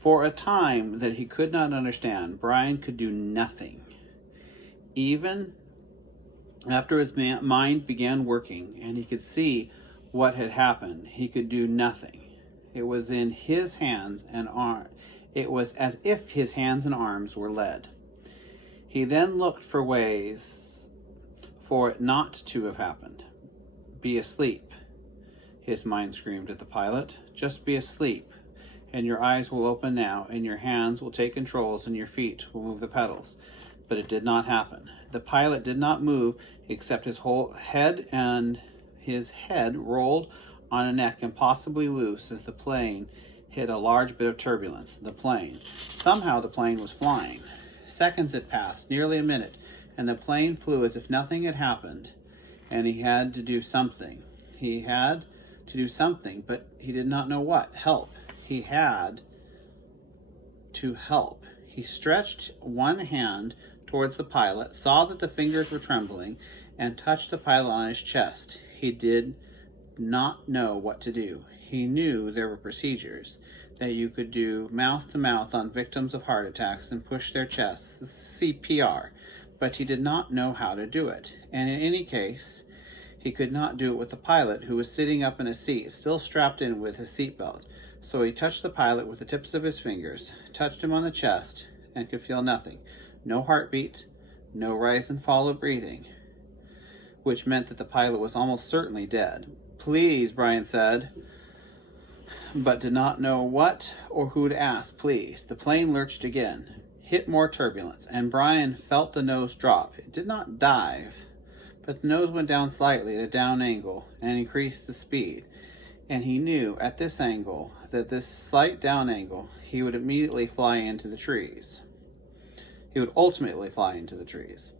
For a time that he could not understand, Brian could do nothing. Even after his mind began working and he could see what had happened, he could do nothing. It was in his hands and it was as if his hands and arms were lead. He then looked for ways for it not to have happened. Be asleep, his mind screamed at the pilot. Just be asleep, and your eyes will open now, and your hands will take controls, and your feet will move the pedals. But it did not happen. The pilot did not move except his whole head, and his head rolled on a neck impossibly loose as the plane hit a large bit of turbulence. Somehow the plane was flying. Seconds had passed, nearly a minute, and the plane flew as if nothing had happened, and he had to do something. He had to do something, but he did not know what. Help. He had to help. He stretched one hand towards the pilot, saw that the fingers were trembling, and touched the pilot on his chest. He did not know what to do. He knew there were procedures that you could do mouth to mouth on victims of heart attacks and push their chests, CPR, but he did not know how to do it. And in any case, he could not do it with the pilot, who was sitting up in a seat, still strapped in with his seatbelt. So he touched the pilot with the tips of his fingers, touched him on the chest, and could feel nothing. No heartbeat, no rise and fall of breathing, which meant that the pilot was almost certainly dead. Please, Brian said, but did not know what or who to ask. Please. The plane lurched again, hit more turbulence, and Brian felt the nose drop. It did not dive, but the nose went down slightly at a down angle and increased the speed. And he knew at this angle, that this slight down angle, he would immediately fly into the trees. He would ultimately fly into the trees.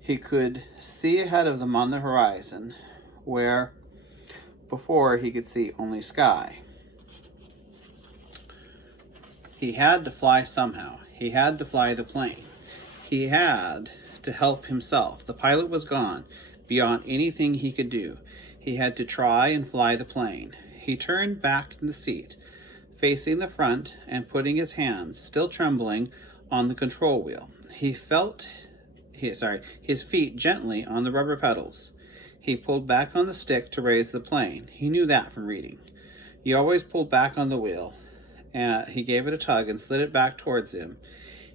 He could see ahead of them on the horizon, where before he could see only sky. He had to fly somehow. He had to fly the plane. He had to help himself. The pilot was gone, beyond anything he could do. He had to try and fly the plane. He turned back in the seat, facing the front and putting his hands, still trembling, on the control wheel. He felt his feet gently on the rubber pedals. He pulled back on the stick to raise the plane. He knew that from reading. He always pulled back on the wheel. He gave it a tug and slid it back towards him.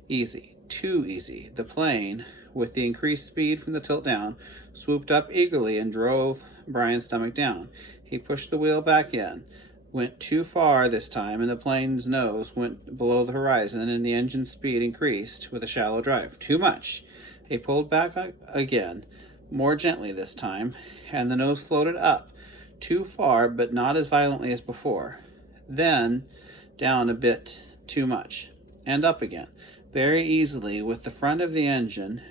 Easy. Too easy. The plane, with the increased speed from the tilt down, swooped up eagerly and drove Brian's stomach down. He pushed the wheel back in. Went too far this time, and the plane's nose went below the horizon, and the engine's speed increased with a shallow drive. Too much. He pulled back again, more gently this time, and the nose floated up. Too far, but not as violently as before. Then down a bit too much, and up again, very easily, with the front of the engine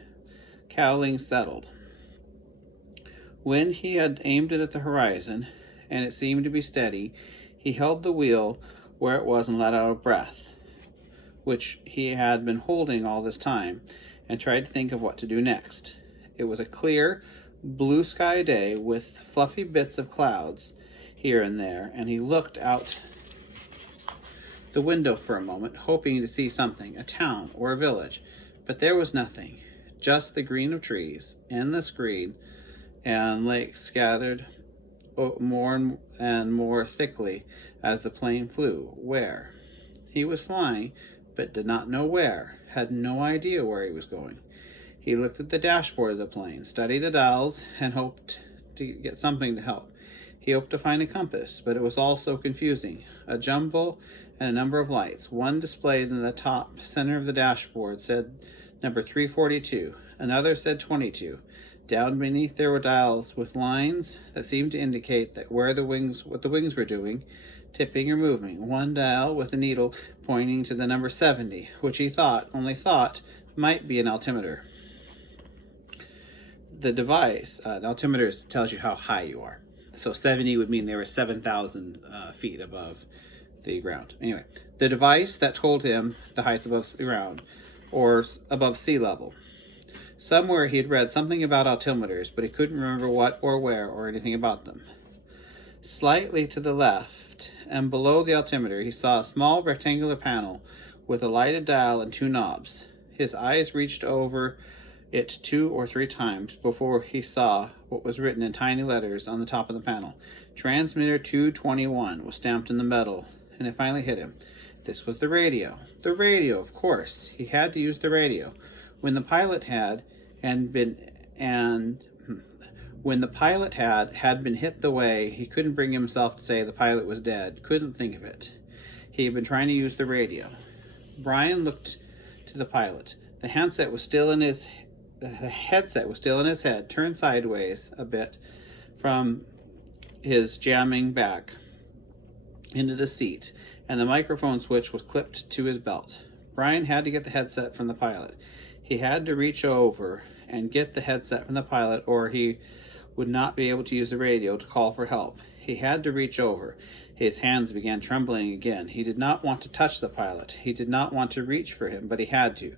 cowling settled. When he had aimed it at the horizon, and it seemed to be steady, he held the wheel where it was and let out a breath, which he had been holding all this time, and tried to think of what to do next. It was a clear, blue sky day with fluffy bits of clouds here and there, and he looked out the window for a moment, hoping to see something, a town or a village, but there was nothing, just the green of trees, endless green, and lakes scattered more and more thickly as the plane flew. Where? He was flying, but did not know where, had no idea where he was going. He looked at the dashboard of the plane, studied the dials, and hoped to get something to help. He hoped to find a compass, but it was all so confusing. A jumble and a number of lights. One displayed in the top center of the dashboard said number 342. Another said 22. Down beneath there were dials with lines that seemed to indicate that what the wings were doing, tipping or moving. One dial with a needle pointing to the number 70, which he only thought might be an altimeter. The device, the altimeter tells you how high you are. So 70 would mean they were 7,000 feet above the ground. Anyway, the device that told him the height above the ground, or above sea level. Somewhere he had read something about altimeters, but he couldn't remember what or where or anything about them. Slightly to the left left, and below the altimeter he saw a small rectangular panel with a lighted dial and 2 knobs. His eyes reached over it 2 or 3 times before he saw what was written in tiny letters on the top of the panel. Transmitter 221 was stamped in the metal, and it finally hit him. This was the radio. The radio, of course. He had to use the radio. When the pilot had been hit the way, he couldn't bring himself to say the pilot was dead. Couldn't think of it. He had been trying to use the radio. Brian looked to the pilot. The headset was still in his head, turned sideways a bit from his jamming back into the seat, and the microphone switch was clipped to his belt. Brian had to get the headset from the pilot. He had to reach over and get the headset from the pilot, or he would not be able to use the radio to call for help. He had to reach over. His hands began trembling again. He did not want to touch the pilot. He did not want to reach for him, but he had to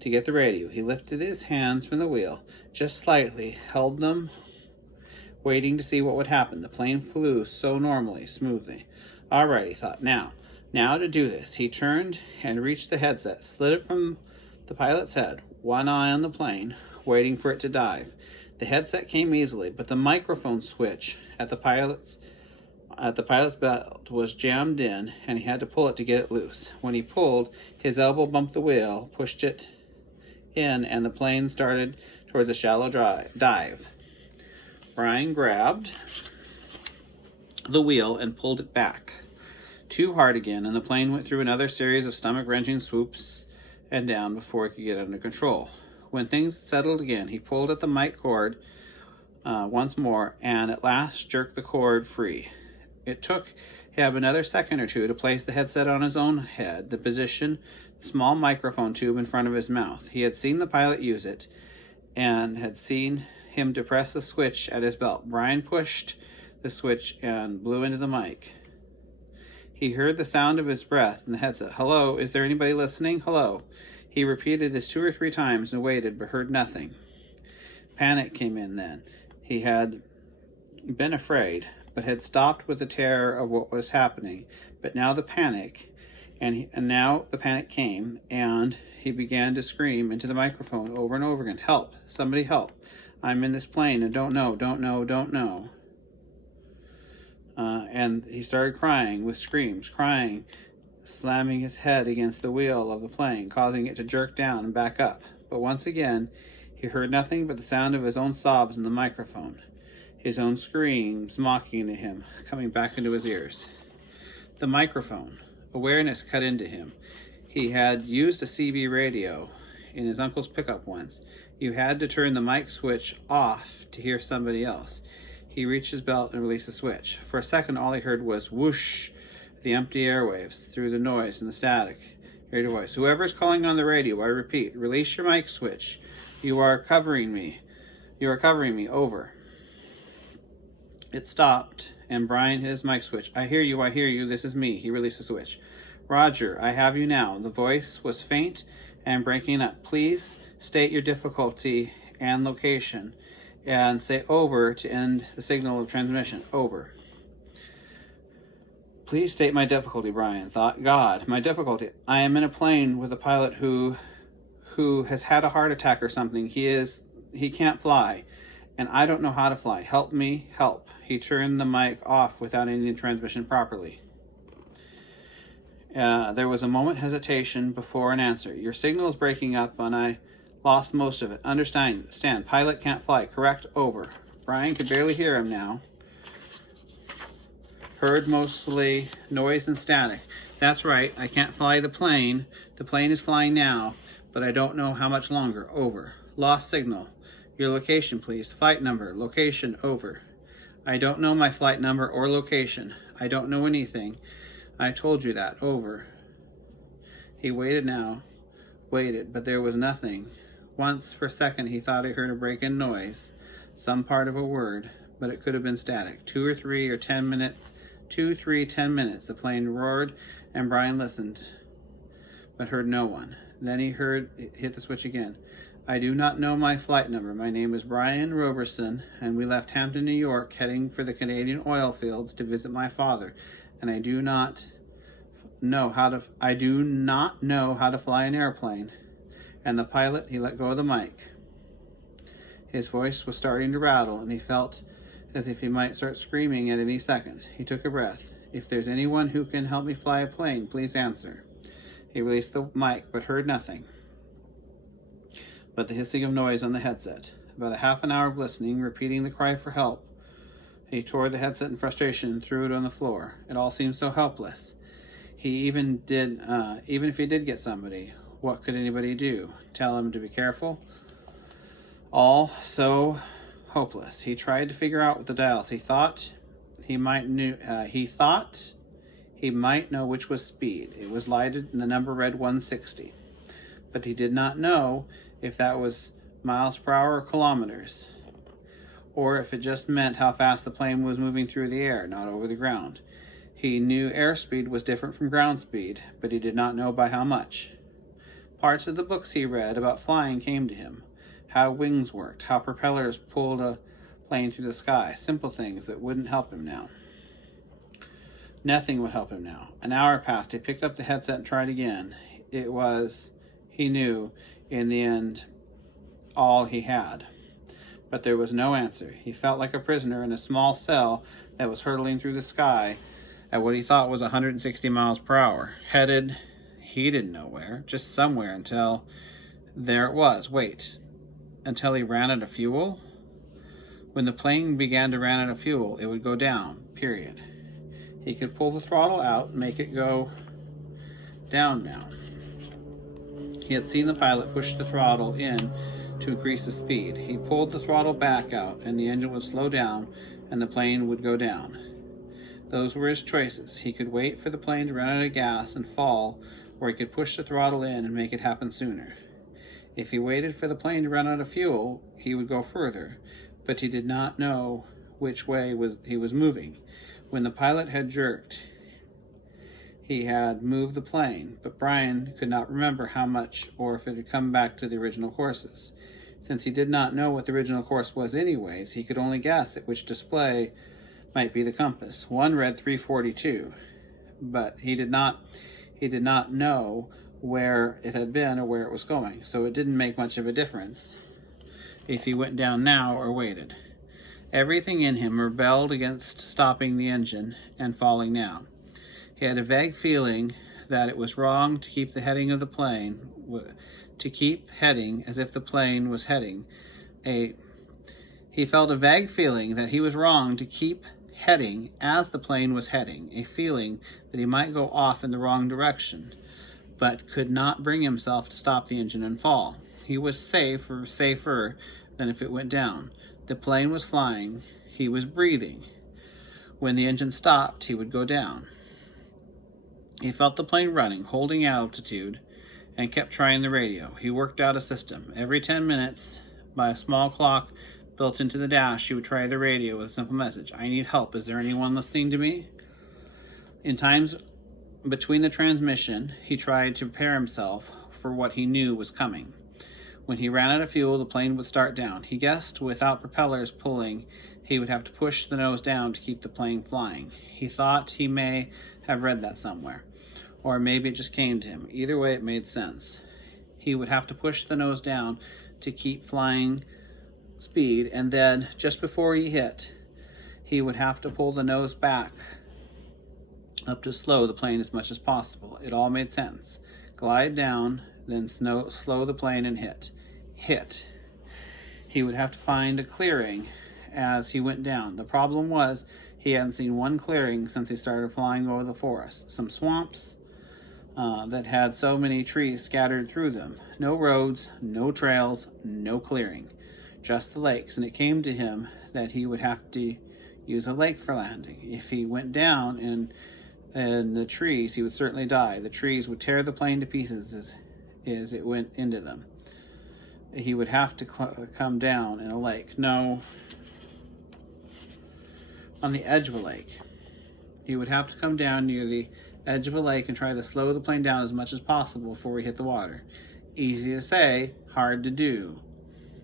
get the radio. He lifted his hands from the wheel, just slightly, held them, waiting to see what would happen. The plane flew so normally, smoothly. All right, he thought, now to do this. He turned and reached the headset, slid it from the pilot's head, one eye on the plane, waiting for it to dive. The headset came easily, but the microphone switch at the pilot's belt was jammed in, and he had to pull it to get it loose. When he pulled, his elbow bumped the wheel, pushed it in, and the plane started towards a shallow dive. Brian grabbed the wheel and pulled it back too hard again, and the plane went through another series of stomach-wrenching swoops and down before it could get under control. When things settled again, he pulled at the mic cord once more, and at last jerked the cord free. It took him another second or two to place the headset on his own head, to position the small microphone tube in front of his mouth. He had seen the pilot use it, and had seen him depress the switch at his belt. Brian pushed the switch and blew into the mic. He heard the sound of his breath in the headset. Hello, is there anybody listening? Hello. He repeated this 2 or 3 times and waited, but heard nothing. Panic came in then. He had been afraid, but had stopped with the terror of what was happening. But now the panic, now the panic came, and he began to scream into the microphone over and over again. Help! Somebody help! I'm in this plane and don't know. And he started crying with screams, slamming his head against the wheel of the plane, causing it to jerk down and back up. But once again, he heard nothing but the sound of his own sobs in the microphone, his own screams mocking to him, coming back into his ears. The microphone. Awareness cut into him. He had used a CB radio in his uncle's pickup once. You had to turn the mic switch off to hear somebody else. He reached his belt and released the switch. For a second, all he heard was whoosh, the empty airwaves through the noise and the static. Heard a voice. Whoever's calling on the radio, I repeat, release your mic switch. You are covering me. Over. It stopped, and Brian hit his mic switch. I hear you, this is me. He released the switch. Roger, I have you now. The voice was faint and breaking up. Please state your difficulty and location, and say over to end the signal of transmission. Over. Please state my difficulty, Brian thought. God, my difficulty. I am in a plane with a pilot who has had a heart attack or something. He can't fly, and I don't know how to fly. Help me, help. He turned the mic off without ending the transmission properly. There was a moment hesitation before an answer. Your signal is breaking up, and I lost most of it. Understand, pilot can't fly. Correct, over. Brian could barely hear him now. Heard mostly noise and static. That's right, I can't fly the plane. The plane is flying now, but I don't know how much longer. Over. Lost signal. Your location, please. Flight number. Location. Over. I don't know my flight number or location. I don't know anything. I told you that. Over. He waited now. Waited, but there was nothing. Once, for a second, he thought he heard a break-in noise, some part of a word, but it could have been static. 2 or 3 or 10 minutes. 2, 3, 10 minutes. The plane roared, and Brian listened, but heard no one. Then he hit the switch again. I do not know my flight number. My name is Brian Roberson, and we left Hampton, New York, heading for the Canadian oil fields to visit my father. and I do not know how to fly an airplane. And the pilot, he let go of the mic. His voice was starting to rattle, and he felt as if he might start screaming at any second. He took a breath. If there's anyone who can help me fly a plane, please answer. He released the mic, but heard nothing but the hissing of noise on the headset. About a half an hour of listening, repeating the cry for help. He tore the headset in frustration and threw it on the floor. It all seemed so helpless. Even if he did get somebody, what could anybody do? Tell him to be careful? All so hopeless. He tried to figure out with the dials. He thought he might know which was speed. It was lighted and the number read 160. But he did not know if that was miles per hour or kilometers, or if it just meant how fast the plane was moving through the air, not over the ground. He knew airspeed was different from ground speed, but he did not know by how much. Parts of the books he read about flying came to him. How wings worked, how propellers pulled a plane through the sky, simple things that wouldn't help him now. Nothing would help him now. An hour passed. He picked up the headset and tried again. It was, he knew, in the end, all he had. But there was no answer. He felt like a prisoner in a small cell that was hurtling through the sky at what he thought was 160 miles per hour, headed, he didn't know where, just somewhere until there it was. Wait, until he ran out of fuel? When the plane began to run out of fuel, it would go down, period. He could pull the throttle out and make it go down now. He had seen the pilot push the throttle in to increase the speed. He pulled the throttle back out and the engine would slow down and the plane would go down. Those were his choices. He could wait for the plane to run out of gas and fall, or he could push the throttle in and make it happen sooner. If he waited for the plane to run out of fuel, he would go further, but he did not know which way he was moving. When the pilot had jerked, he had moved the plane, but Brian could not remember how much or if it had come back to the original courses. Since he did not know what the original course was anyways, he could only guess at which display might be the compass. One read 342, but he did not know where it had been or where it was going, so it didn't make much of a difference if he went down now or waited. Everything in him rebelled against stopping the engine and falling down. He had a vague feeling that it was wrong to keep the heading of the plane, to keep heading as if the plane was heading. He felt a vague feeling that he was wrong to keep heading as the plane was heading, a feeling that he might go off in the wrong direction, but could not bring himself to stop the engine and fall. He was safer than if it went down. The plane was flying. He was breathing. When the engine stopped, he would go down. He felt the plane running, holding altitude, and kept trying the radio. He worked out a system. Every 10 minutes, by a small clock built into the dash, he would try the radio with a simple message. I need help. Is there anyone listening to me? In times between the transmission, he tried to prepare himself for what he knew was coming. When he ran out of fuel, the plane would start down. He guessed without propellers pulling, he would have to push the nose down to keep the plane flying. He thought he may have read that somewhere, or maybe it just came to him. Either way, it made sense. He would have to push the nose down to keep flying speed, and then just before he hit, he would have to pull the nose back up to slow the plane as much as possible. It all made sense. Glide down, then slow the plane and hit. He would have to find a clearing as he went down. The problem was he hadn't seen one clearing since he started flying over the forest. Some swamps that had so many trees scattered through them. No roads, no trails, no clearing. Just the lakes, and it came to him that he would have to use a lake for landing. If he went down in the trees, he would certainly die. The trees would tear the plane to pieces as it went into them. He would have to come down in a lake. No, on the edge of a lake. He would have to come down near the edge of a lake and try to slow the plane down as much as possible before he hit the water. Easy to say, hard to do.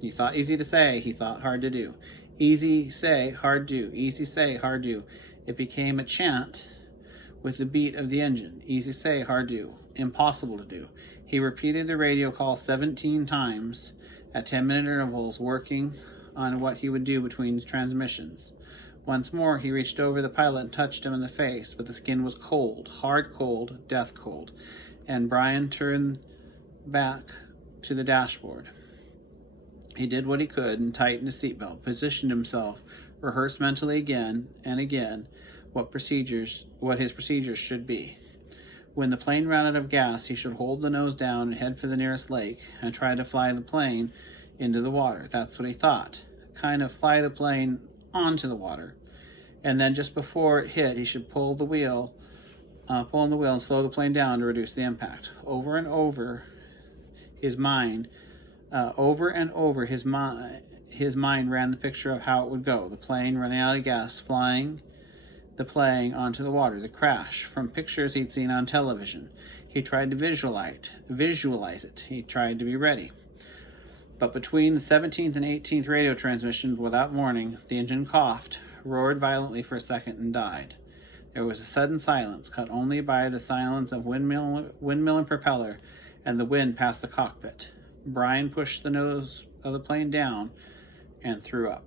He thought easy to say, he thought hard to do. Easy say, hard do. Easy say, hard do. It became a chant with the beat of the engine. Easy to say, hard to do. Impossible to do. He repeated the radio call 17 times at 10-minute intervals, working on what he would do between transmissions. Once more, he reached over the pilot and touched him in the face, but the skin was cold, hard cold, death cold, and Brian turned back to the dashboard. He did what he could and tightened his seatbelt, positioned himself, rehearsed mentally again and again what his procedures should be. When the plane ran out of gas, he should hold the nose down and head for the nearest lake and try to fly the plane into the water. That's what he thought. Kind of fly the plane onto the water. And then just before it hit, he should pull on the wheel and slow the plane down to reduce the impact. Over and over his mind ran the picture of how it would go. The plane running out of gas, flying the plane onto the water, the crash, from pictures he'd seen on television. He tried to visualize it. He tried to be ready. But between the 17th and 18th radio transmissions, without warning, the engine coughed, roared violently for a second, and died. There was a sudden silence, cut only by the silence of windmill and propeller, and the wind past the cockpit. Brian pushed the nose of the plane down and threw up.